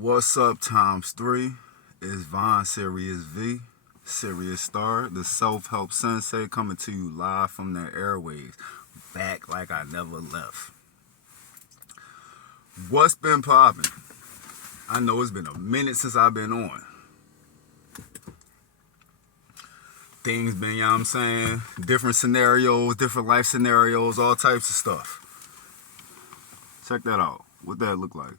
What's up, times three? It's Von Serious V, Serious Star, the self-help sensei, coming to you live from the airwaves, back like I never left. What's been popping? I know it's been a minute since I've been on. Things been, you know what I'm saying, different scenarios, different life scenarios, all types of stuff. Check that out. What that look like?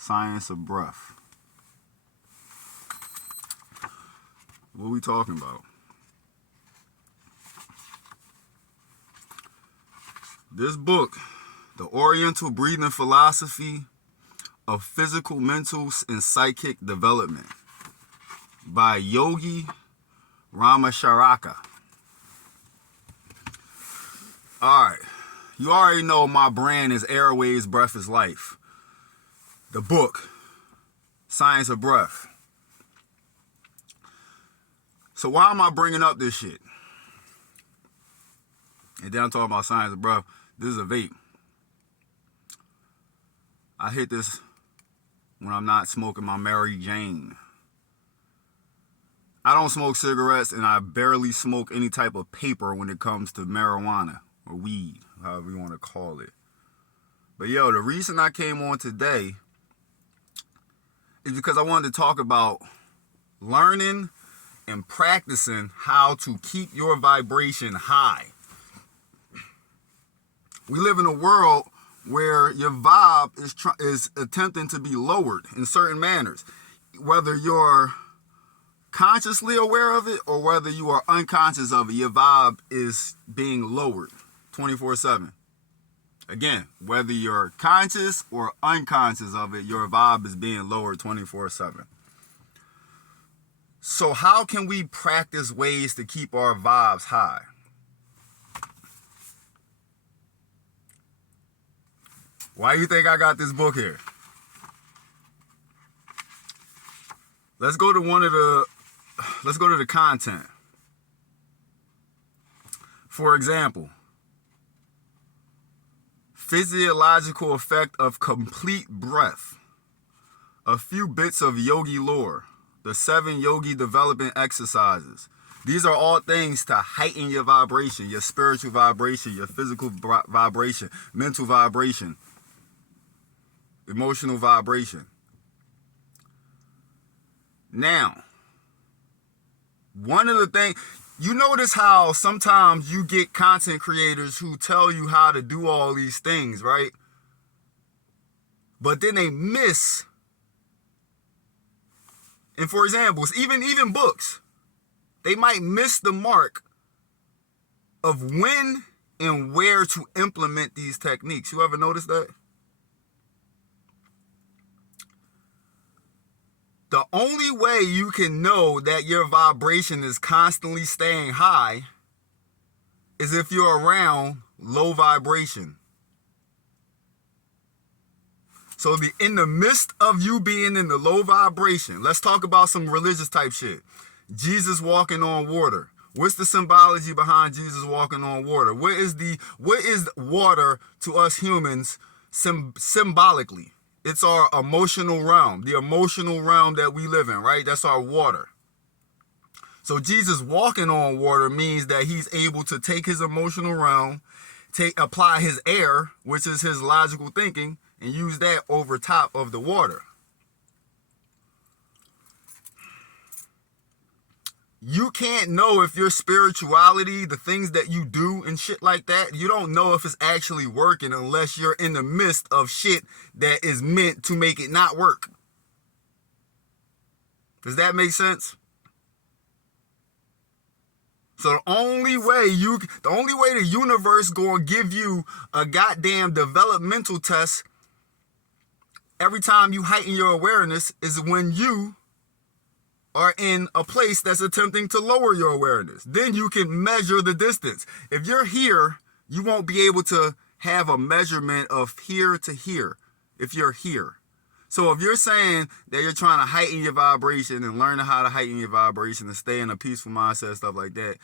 Science of breath. What we talking about? This book, The Oriental Breathing Philosophy of Physical, Mental, and Psychic Development by Yogi Ramacharaka. Alright, you already know my brand is Airways, Breath is Life. The book, Science of Breath. So why am I bringing up this shit? And then I'm talking about Science of Breath. This is a vape. I hit this when I'm not smoking my Mary Jane. I don't smoke cigarettes, and I barely smoke any type of paper when it comes to marijuana or weed, however you want to call it. But yo, the reason I came on today is because I wanted to talk about learning and practicing how to keep your vibration high. We live in a world where your vibe is attempting to be lowered in certain manners, whether you're consciously aware of it or whether you are unconscious of it. Your vibe is being lowered 24/7. Again, whether you're conscious or unconscious of it, your vibe is being lowered 24/7. So how can we practice ways to keep our vibes high? Why do you think I got this book here? Let's go to the content. For example, physiological effect of complete breath. A few bits of yogi lore. The 7 yogi development exercises. These are all things to heighten your vibration, your spiritual vibration, your physical vibration, mental vibration, emotional vibration. Now, one of the things, you notice how sometimes you get content creators who tell you how to do all these things, right? But then they miss. And for example, even books, they might miss the mark of when and where to implement these techniques. You ever notice that? The only way you can know that your vibration is constantly staying high is if you're around low vibration. So in the midst of you being in the low vibration, let's talk about some religious type shit. Jesus walking on water. What's the symbology behind Jesus walking on water? What is water to us humans symbolically? It's our emotional realm, the emotional realm that we live in, right? That's our water. So Jesus walking on water means that he's able to take his emotional realm, apply his air, which is his logical thinking, and use that over top of the water. You can't know if your spirituality, the things that you do and shit like that, you don't know if it's actually working unless you're in the midst of shit that is meant to make it not work. Does that make sense? So the only way the universe gonna give you a goddamn developmental test every time you heighten your awareness is when you are in a place that's attempting to lower your awareness. Then you can measure the distance. If you're here, you won't be able to have a measurement of here to here if you're here. So if you're saying that you're trying to heighten your vibration and learn how to heighten your vibration and stay in a peaceful mindset, stuff like that,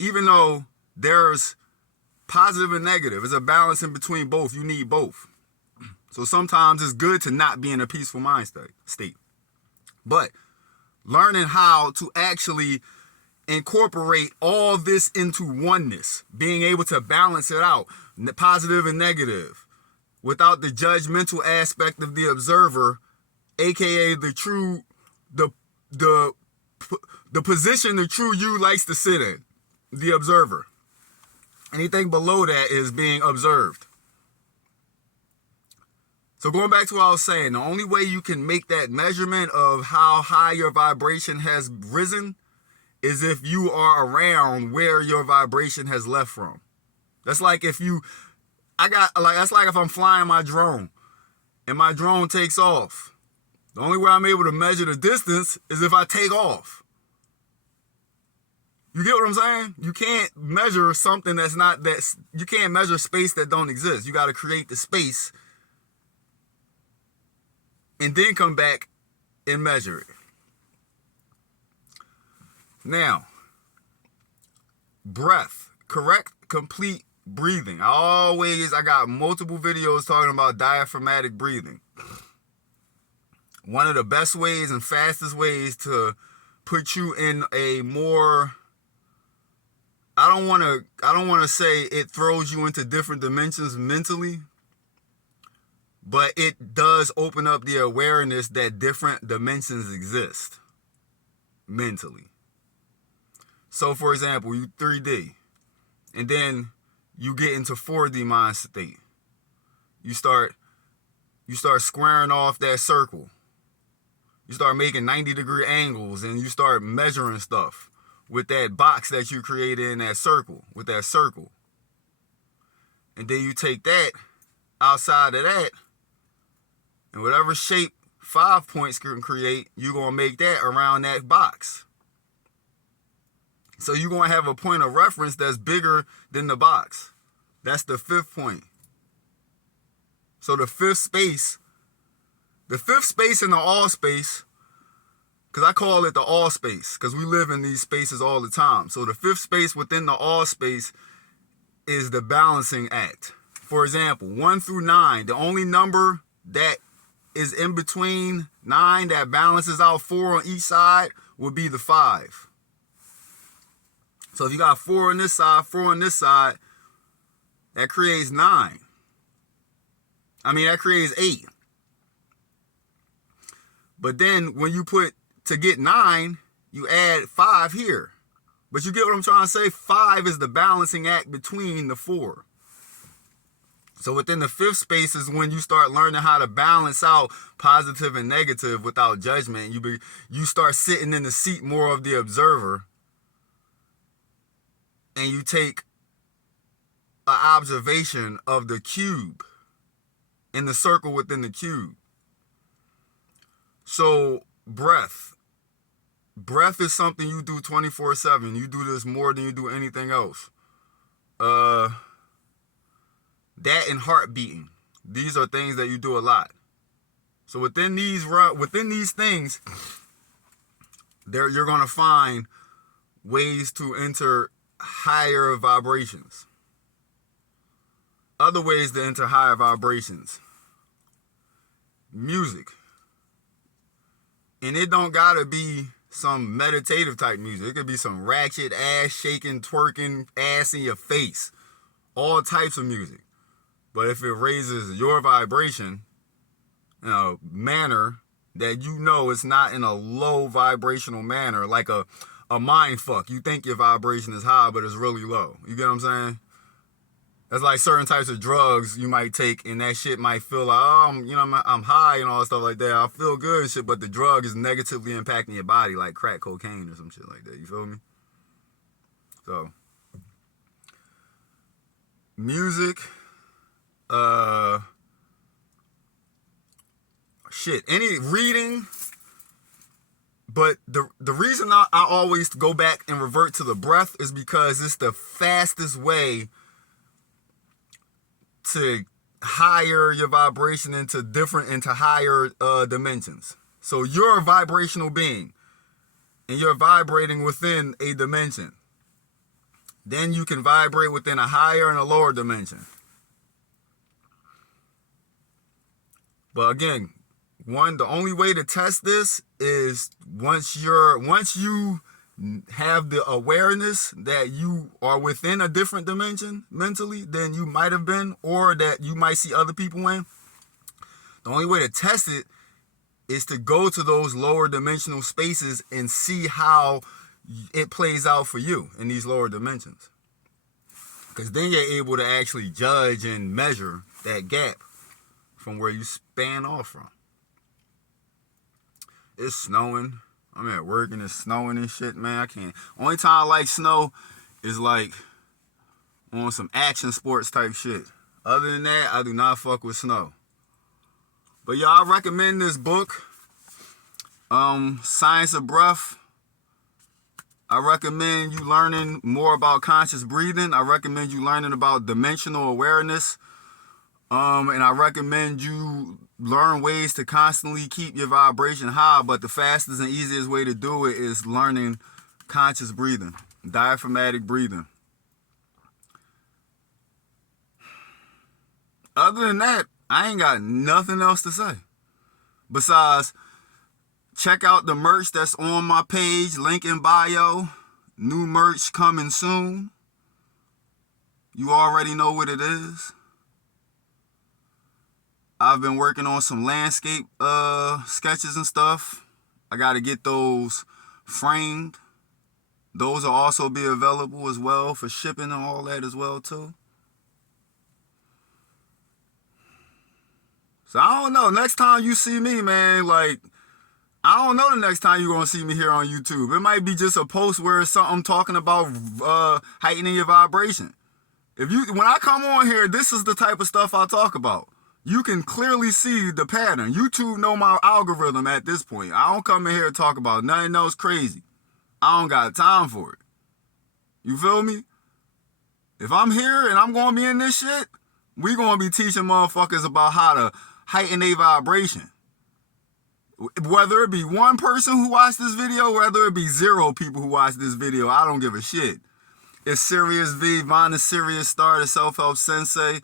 even though there's positive and negative, it's a balance in between both. You need both. So sometimes it's good to not be in a peaceful mind state. But learning how to actually incorporate all this into oneness, being able to balance it out, positive and negative, without the judgmental aspect of the observer, aka the position the true you likes to sit in, the observer. Anything below that is being observed. So going back to what I was saying, the only way you can make that measurement of how high your vibration has risen is if you are around where your vibration has left from. That's like if I'm flying my drone and my drone takes off. The only way I'm able to measure the distance is if I take off. You get what I'm saying? You can't measure something you can't measure space that don't exist. You got to create the space and then come back and measure it. Now, breath, correct, complete breathing. I got multiple videos talking about diaphragmatic breathing. One of the best ways and fastest ways to put you in a more, I don't want to say it throws you into different dimensions mentally, but it does open up the awareness that different dimensions exist mentally. So for example, you 3D, and then you get into 4D mind state. You start squaring off that circle. You start making 90-degree angles, and you start measuring stuff with that box that you created in that circle, with that circle. And then you take that outside of that, and whatever shape 5 points can create, you're going to make that around that box. So you're going to have a point of reference that's bigger than the box. That's the 5th point. So the fifth space in the all space, because I call it the all space, because we live in these spaces all the time. So the 5th space within the all space is the balancing act. For example, 1 through 9, the only number that is in between 9 that balances out 4 on each side would be the 5. So if you got 4 on this side, 4 on this side, that creates 9. That creates 8. But then when you to get 9, you add 5 here. But you get what I'm trying to say? 5 is the balancing act between the 4. So within the 5th space is when you start learning how to balance out positive and negative without judgment. You start sitting in the seat more of the observer, and you take an observation of the cube in the circle within the cube. So breath is something you do 24/7. You do this more than you do anything else. That and heart beating. These are things that you do a lot. So within these things, you're going to find ways to enter higher vibrations. Other ways to enter higher vibrations. Music. And it don't gotta be some meditative type music. It could be some ratchet, ass shaking, twerking, ass in your face. All types of music. But if it raises your vibration in a manner that you know it's not in a low vibrational manner, like a mind fuck. You think your vibration is high, but it's really low. You get what I'm saying? That's like certain types of drugs you might take, and that shit might feel like, I'm high and all that stuff like that. I feel good and shit, but the drug is negatively impacting your body, like crack cocaine or some shit like that. You feel me? So, music, any reading. But the reason I always go back and revert to the breath is because it's the fastest way to higher your vibration into higher dimensions. So you're a vibrational being, and you're vibrating within a dimension. Then you can vibrate within a higher and a lower dimension. But again, the only way to test this is once you have the awareness that you are within a different dimension mentally than you might have been, or that you might see other people in. The only way to test it is to go to those lower dimensional spaces and see how it plays out for you in these lower dimensions. Because then you're able to actually judge and measure that gap from where you span off from. It's snowing. I'm at work and it's snowing and shit, man. I can't. Only time I like snow is like on some action sports type shit. Other than that, I do not fuck with snow. But y'all, recommend this book, Science of Breath. I recommend you learning more about conscious breathing. I recommend you learning about dimensional awareness. And I recommend you learn ways to constantly keep your vibration high. But the fastest and easiest way to do it is learning conscious breathing, diaphragmatic breathing. Other than that, I ain't got nothing else to say. Besides, check out the merch that's on my page, link in bio. New merch coming soon. You already know what it is. I've been working on some landscape sketches and stuff. I got to get those framed. Those will also be available as well for shipping and all that as well too. So I don't know. Next time you see me, man, like, I don't know the next time you're going to see me here on YouTube. It might be just a post where it's something talking about heightening your vibration. When I come on here, this is the type of stuff I talk about. You can clearly see the pattern. YouTube know my algorithm at this point. I don't come in here and talk about nothing else crazy. I don't got time for it. You feel me? If I'm here and I'm going to be in this shit, we going to be teaching motherfuckers about how to heighten their vibration. Whether it be one person who watched this video, whether it be 0 people who watched this video, I don't give a shit. It's Serious V, Von the Serious Star, the Self-Help Sensei,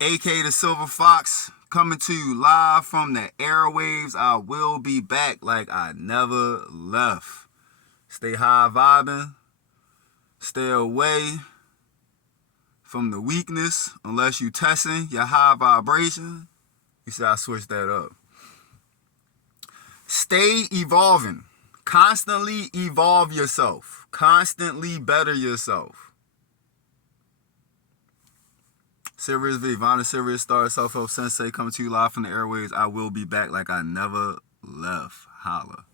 AK the Silver Fox, coming to you live from the airwaves. I will be back like I never left. Stay high vibing. Stay away from the weakness unless you testing your high vibration. You see, I switched that up. Stay evolving. Constantly evolve yourself. Constantly better yourself. Serious V, Von the Serious Star, Self-Help Sensei, coming to you live from the airways. I will be back like I never left. Holla.